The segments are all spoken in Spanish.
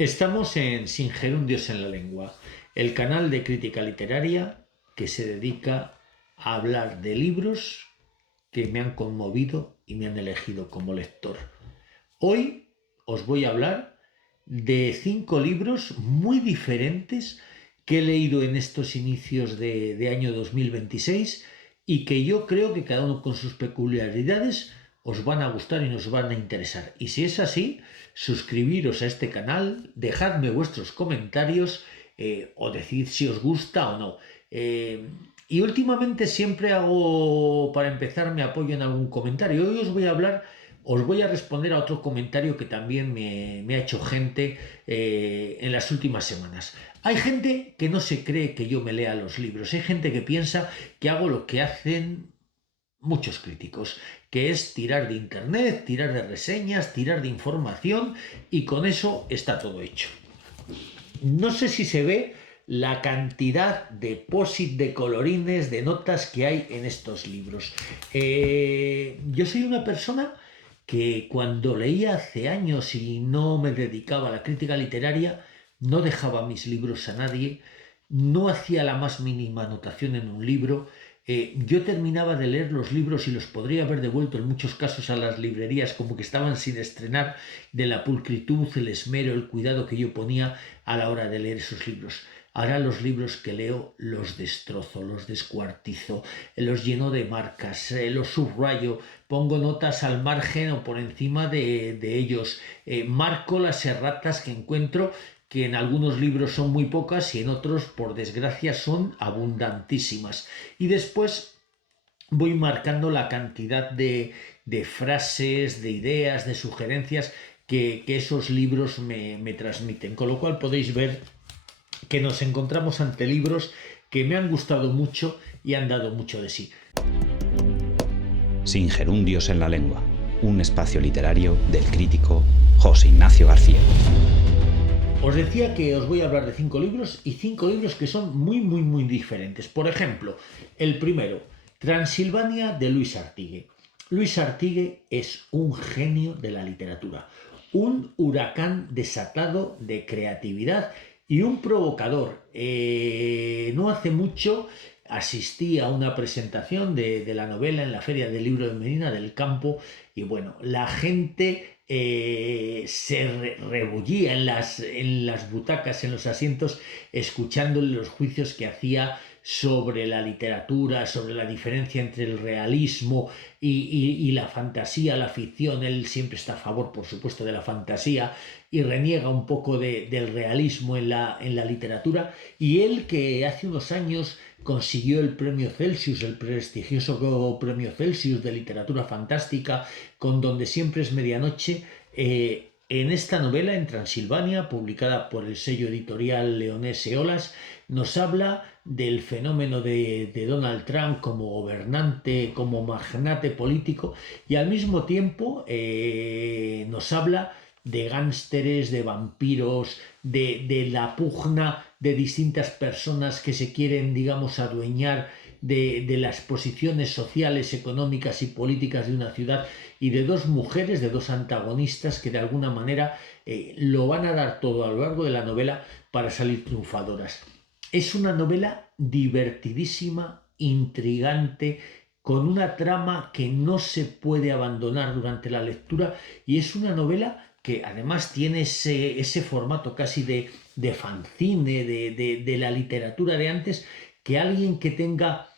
Estamos en Sin Gerundios en la Lengua, el canal de crítica literaria que se dedica a hablar de libros que me han conmovido y me han elegido como lector. Hoy os voy a hablar de 5 libros muy diferentes que he leído en estos inicios de año 2026 y que yo creo que cada uno con sus peculiaridades os van a gustar y nos van a interesar. Y si es así, suscribiros a este canal, dejadme vuestros comentarios o decid si os gusta o no. Y últimamente siempre hago, para empezar, me apoyo en algún comentario. Hoy os voy a responder a otro comentario que también me ha hecho gente en las últimas semanas. Hay gente que no se cree que yo me lea los libros. Hay gente que piensa que hago lo que hacen muchos críticos, que es tirar de internet, tirar de reseñas, tirar de información y con eso está todo hecho. No sé si se ve la cantidad de posit, de colorines, de notas que hay en estos libros. Yo soy una persona que cuando leía hace años y no me dedicaba a la crítica literaria, no dejaba mis libros a nadie, no hacía la más mínima anotación en un libro. Yo terminaba de leer los libros y los podría haber devuelto en muchos casos a las librerías como que estaban sin estrenar, de la pulcritud, el esmero, el cuidado que yo ponía a la hora de leer esos libros. Ahora los libros que leo los destrozo, los descuartizo, los lleno de marcas, los subrayo, pongo notas al margen o por encima de ellos, marco las erratas que encuentro, que en algunos libros son muy pocas y en otros, por desgracia, son abundantísimas. Y después voy marcando la cantidad de frases, de ideas, de sugerencias que esos libros me transmiten. Con lo cual podéis ver que nos encontramos ante libros que me han gustado mucho y han dado mucho de sí. Sin gerundios en la lengua, un espacio literario del crítico José Ignacio García. Os decía que os voy a hablar de 5 libros y 5 libros que son muy diferentes. Por ejemplo, el primero, Transilvania, de Luis Artigue. Luis Artigue es un genio de la literatura, un huracán desatado de creatividad y un provocador. No hace mucho asistí a una presentación de la novela en la Feria del Libro de Medina del Campo y bueno, la gente se rebullía en las butacas, en los asientos, escuchando los juicios que hacía sobre la literatura, sobre la diferencia entre el realismo y la fantasía, la ficción. Él siempre está a favor, por supuesto, de la fantasía y reniega un poco del realismo en la literatura. Y él, que hace unos años consiguió el premio Celsius, el prestigioso premio Celsius de literatura fantástica, con Donde siempre es medianoche, en esta novela, en Transilvania, publicada por el sello editorial leonés Eolas, nos habla del fenómeno de Donald Trump como gobernante, como magnate político, y al mismo tiempo nos habla de gánsteres, de vampiros, de la pugna de distintas personas que se quieren, digamos, adueñar de las posiciones sociales, económicas y políticas de una ciudad, y de dos mujeres, de dos antagonistas que de alguna manera lo van a dar todo a lo largo de la novela para salir triunfadoras. Es una novela divertidísima, intrigante, con una trama que no se puede abandonar durante la lectura, y es una novela que además tiene ese formato casi de fanzine, de la literatura de antes, que alguien que tenga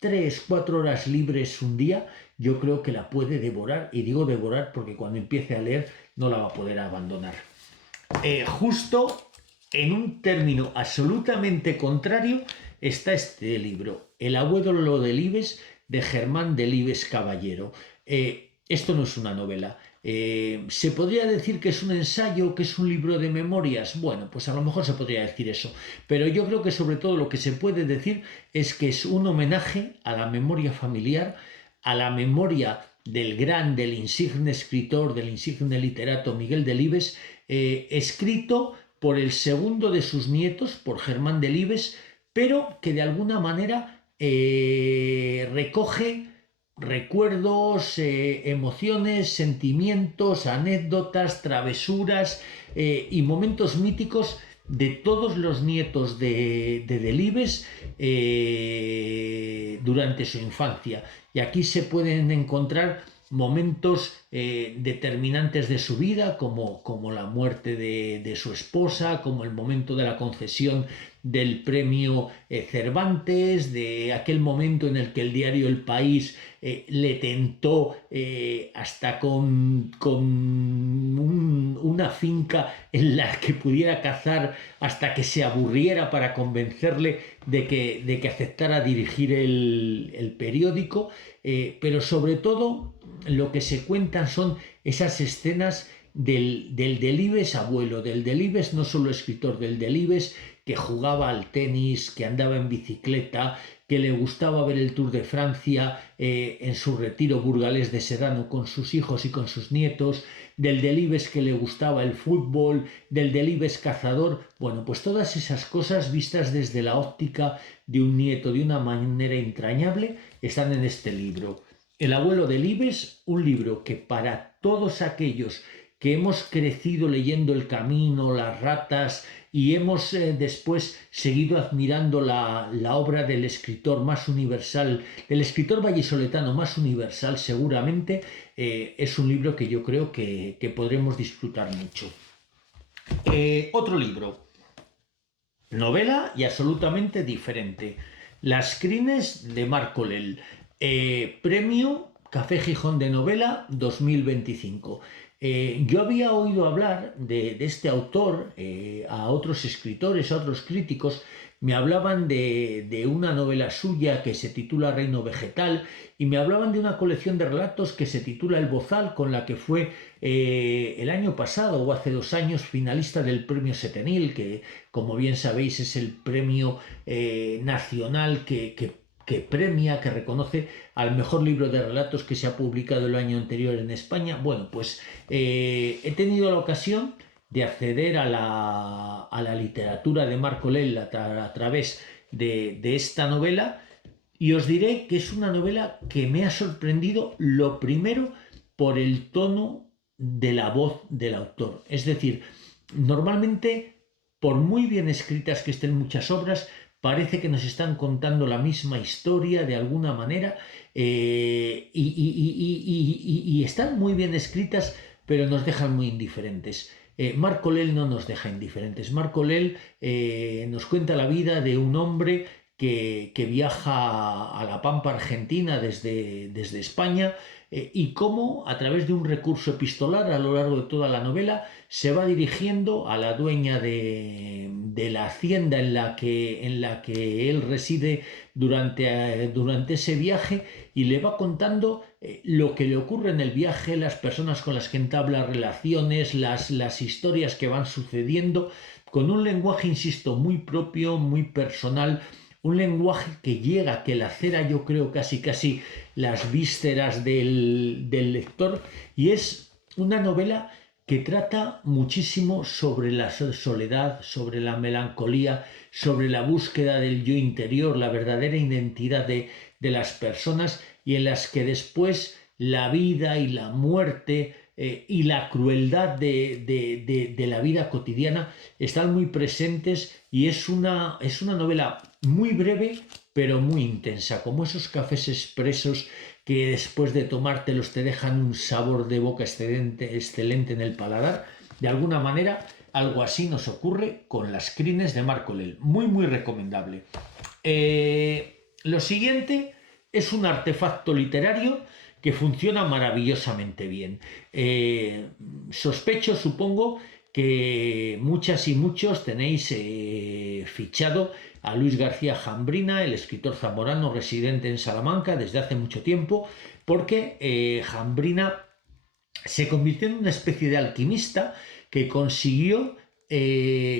3, 4 horas libres un día, yo creo que la puede devorar, y digo devorar porque cuando empiece a leer no la va a poder abandonar. Justo en un término absolutamente contrario está este libro, El abuelo Delibes, de Germán Delibes Caballero. Esto no es una novela. ¿Se podría decir que es un ensayo, que es un libro de memorias? Bueno, pues a lo mejor se podría decir eso, pero yo creo que sobre todo lo que se puede decir es que es un homenaje a la memoria familiar, a la memoria del insigne escritor, del insigne literato Miguel Delibes, escrito por el segundo de sus nietos, por Germán Delibes, pero que de alguna manera recoge recuerdos, emociones, sentimientos, anécdotas, travesuras y momentos míticos de todos los nietos de Delibes durante su infancia. Y aquí se pueden encontrar momentos determinantes de su vida, como la muerte de su esposa, como el momento de la concesión del premio Cervantes, de aquel momento en el que el diario El País le tentó hasta con una finca en la que pudiera cazar hasta que se aburriera para convencerle de que aceptara dirigir el periódico, pero sobre todo lo que se cuentan son esas escenas del Delibes abuelo, del Delibes no solo escritor, del Delibes que jugaba al tenis, que andaba en bicicleta, que le gustaba ver el Tour de Francia en su retiro burgalés de Serrano con sus hijos y con sus nietos, del Delibes que le gustaba el fútbol, del Delibes cazador. Bueno, pues todas esas cosas vistas desde la óptica de un nieto de una manera entrañable están en este libro. El abuelo Delibes, un libro que para todos aquellos que hemos crecido leyendo El Camino, Las Ratas y hemos después seguido admirando la obra del escritor más universal, del escritor vallisoletano más universal seguramente, es un libro que yo creo que podremos disfrutar mucho. Otro libro, novela y absolutamente diferente, Las crines de Marco Lel, premio Café Gijón de Novela 2025. Yo había oído hablar de este autor a otros escritores, a otros críticos, me hablaban de una novela suya que se titula Reino Vegetal y me hablaban de una colección de relatos que se titula El Bozal, con la que fue el año pasado o hace 2 años finalista del premio Setenil, que como bien sabéis es el premio nacional que premia, que reconoce al mejor libro de relatos que se ha publicado el año anterior en España. Bueno, pues he tenido la ocasión de acceder a la literatura de Marco Lel a través de esta novela y os diré que es una novela que me ha sorprendido, lo primero, por el tono de la voz del autor. Es decir, normalmente, por muy bien escritas que estén muchas obras, parece que nos están contando la misma historia de alguna manera y están muy bien escritas, pero nos dejan muy indiferentes. Marco Lel no nos deja indiferentes. Marco Lel nos cuenta la vida de un hombre que viaja a la Pampa Argentina desde España y cómo a través de un recurso epistolar a lo largo de toda la novela se va dirigiendo a la dueña de la hacienda en la que él reside durante ese viaje y le va contando lo que le ocurre en el viaje, las personas con las que entabla relaciones, las historias que van sucediendo, con un lenguaje, insisto, muy propio, muy personal, un lenguaje que llega, que lacera, yo creo, casi las vísceras del lector, y es una novela que trata muchísimo sobre la soledad, sobre la melancolía, sobre la búsqueda del yo interior, la verdadera identidad de las personas, y en las que después la vida y la muerte y la crueldad de la vida cotidiana están muy presentes, y es una novela muy breve pero muy intensa, como esos cafés expresos que después de tomártelos te dejan un sabor de boca excelente en el paladar. De alguna manera algo así nos ocurre con Las crines de Marco Lel, muy recomendable. Lo siguiente es un artefacto literario que funciona maravillosamente bien. Sospecho, supongo, que muchas y muchos tenéis fichado a Luis García Jambrina, el escritor zamorano residente en Salamanca desde hace mucho tiempo, porque Jambrina se convirtió en una especie de alquimista que consiguió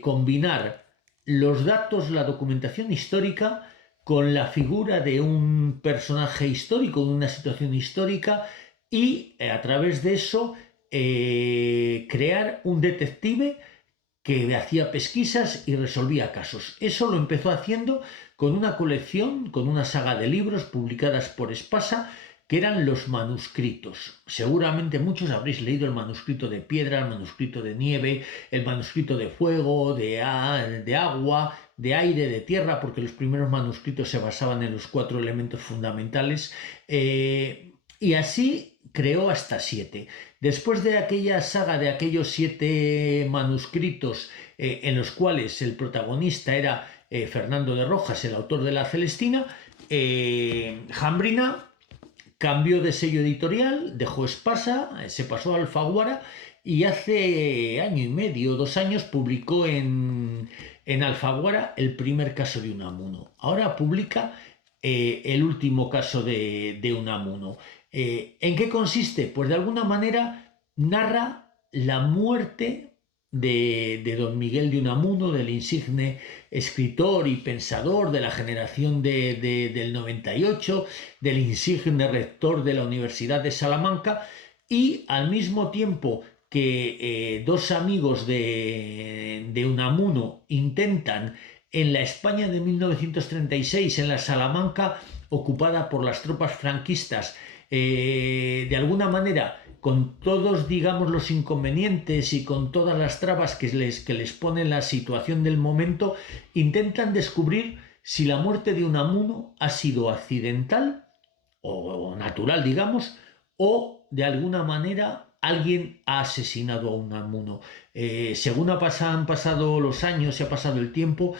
combinar los datos, la documentación histórica, con la figura de un personaje histórico, de una situación histórica, y a través de eso crear un detective que hacía pesquisas y resolvía casos. Eso lo empezó haciendo con una colección, con una saga de libros publicadas por Espasa, que eran los manuscritos. Seguramente muchos habréis leído el manuscrito de piedra, el manuscrito de nieve, el manuscrito de fuego, de agua, de aire, de tierra, porque los primeros manuscritos se basaban en los 4 elementos fundamentales. Y así creó hasta 7. Después de aquella saga de aquellos 7 manuscritos en los cuales el protagonista era Fernando de Rojas, el autor de la Celestina, Jambrina cambió de sello editorial, dejó Espasa, se pasó a Alfaguara y hace año y medio, 2 años, publicó en Alfaguara el primer caso de Unamuno. Ahora publica el último caso de Unamuno. ¿En qué consiste? Pues de alguna manera narra la muerte de don Miguel de Unamuno, del insigne escritor y pensador de la generación del 98, del insigne rector de la Universidad de Salamanca, y al mismo tiempo que 2 amigos de Unamuno intentan en la España de 1936, en la Salamanca ocupada por las tropas franquistas, de alguna manera, con todos, digamos, los inconvenientes y con todas las trabas que les pone la situación del momento, intentan descubrir si la muerte de Unamuno ha sido accidental o natural, digamos, o de alguna manera alguien ha asesinado a Unamuno. Según han pasado los años, se ha pasado el tiempo,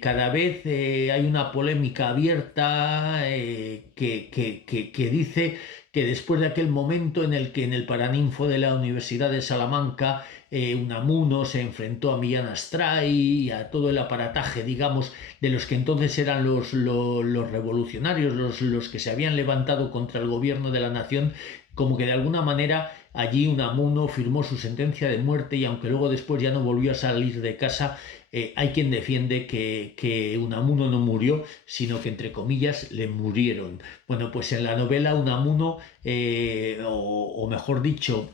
cada vez hay una polémica abierta que dice que después de aquel momento en el que en el Paraninfo de la Universidad de Salamanca Unamuno se enfrentó a Millán Astray y a todo el aparataje, digamos, de los que entonces eran los revolucionarios, los que se habían levantado contra el gobierno de la nación, como que de alguna manera allí Unamuno firmó su sentencia de muerte y aunque luego después ya no volvió a salir de casa, hay quien defiende que Unamuno no murió, sino que entre comillas le murieron. Bueno, pues en la novela Unamuno, o mejor dicho,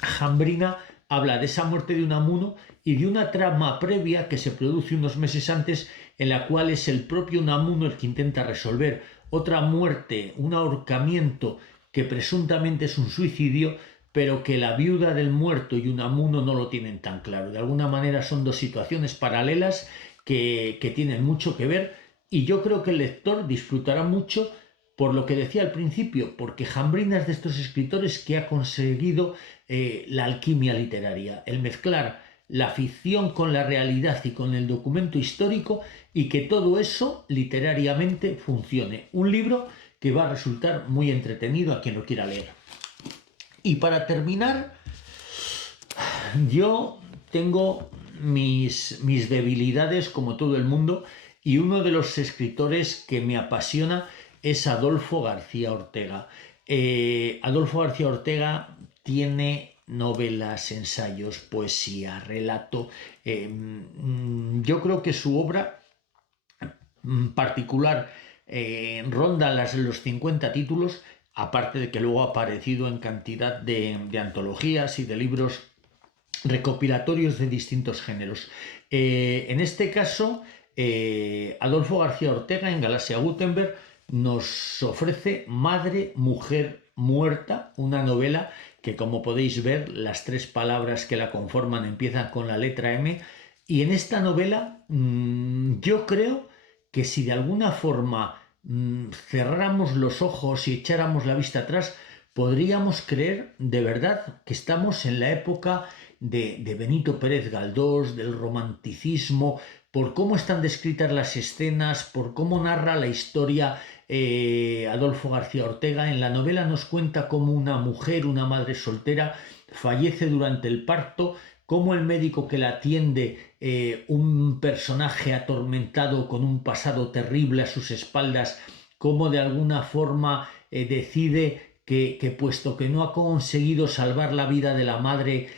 Jambrina, habla de esa muerte de Unamuno y de una trama previa que se produce unos meses antes en la cual es el propio Unamuno el que intenta resolver otra muerte, un ahorcamiento que presuntamente es un suicidio, pero que la viuda del muerto y Unamuno no lo tienen tan claro. De alguna manera son 2 situaciones paralelas que tienen mucho que ver y yo creo que el lector disfrutará mucho por lo que decía al principio, porque Jambrina es de estos escritores que ha conseguido la alquimia literaria, el mezclar la ficción con la realidad y con el documento histórico y que todo eso literariamente funcione. Un libro que va a resultar muy entretenido a quien lo quiera leer. Y para terminar, yo tengo mis debilidades como todo el mundo y uno de los escritores que me apasiona es Adolfo García Ortega. Adolfo García Ortega tiene novelas, ensayos, poesía, relato. Yo creo que su obra particular ronda los 50 títulos, aparte de que luego ha aparecido en cantidad de antologías y de libros recopilatorios de distintos géneros. En este caso, Adolfo García Ortega en Galaxia Gutenberg nos ofrece Madre, Mujer, Muerta, una novela que, como podéis ver, las 3 palabras que la conforman empiezan con la letra M, y en esta novela yo creo que si de alguna forma cerráramos los ojos y echáramos la vista atrás, podríamos creer de verdad que estamos en la época de Benito Pérez Galdós, del romanticismo, por cómo están descritas las escenas, por cómo narra la historia Adolfo García Ortega. En la novela nos cuenta cómo una mujer, una madre soltera, fallece durante el parto, cómo el médico que la atiende, un personaje atormentado con un pasado terrible a sus espaldas, cómo de alguna forma decide que puesto que no ha conseguido salvar la vida de la madre,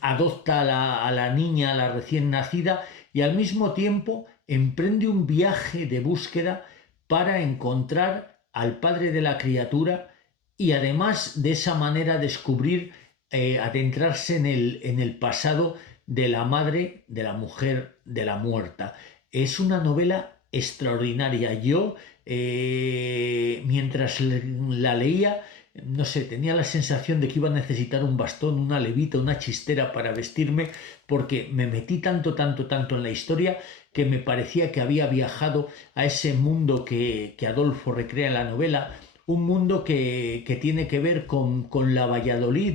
adopta a la niña, a la recién nacida, y al mismo tiempo emprende un viaje de búsqueda para encontrar al padre de la criatura y además de esa manera descubrir, adentrarse en el pasado de la madre, de la mujer, de la muerta. Es una novela extraordinaria. Yo mientras la leía, no sé, tenía la sensación de que iba a necesitar un bastón, una levita, una chistera para vestirme, porque me metí tanto, tanto, tanto en la historia que me parecía que había viajado a ese mundo que Adolfo recrea en la novela, un mundo que tiene que ver con la Valladolid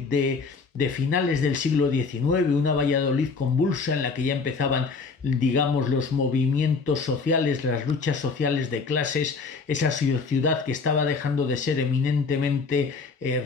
de finales del siglo XIX, una Valladolid convulsa en la que ya empezaban, digamos, los movimientos sociales, las luchas sociales de clases, esa ciudad que estaba dejando de ser eminentemente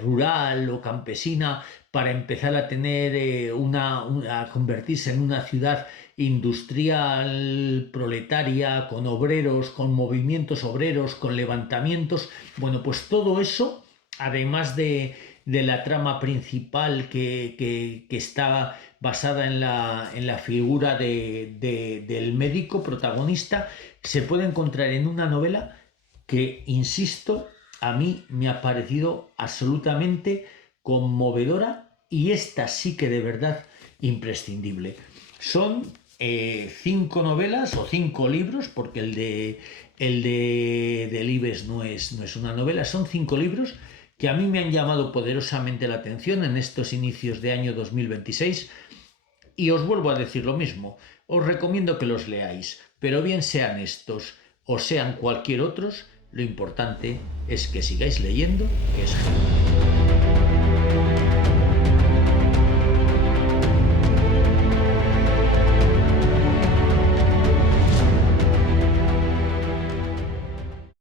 rural o campesina para empezar a tener a convertirse en una ciudad industrial, proletaria, con obreros, con movimientos obreros, con levantamientos. Bueno, pues todo eso, además de la trama principal que está basada en la figura del médico protagonista, se puede encontrar en una novela que, insisto, a mí me ha parecido absolutamente conmovedora, y esta sí que de verdad imprescindible. Son 5 novelas o 5 libros, porque el de Delibes no es una novela, son 5 libros que a mí me han llamado poderosamente la atención en estos inicios de año 2026, y os vuelvo a decir lo mismo, os recomiendo que los leáis, pero bien sean estos o sean cualquier otros, lo importante es que sigáis leyendo, que es genial.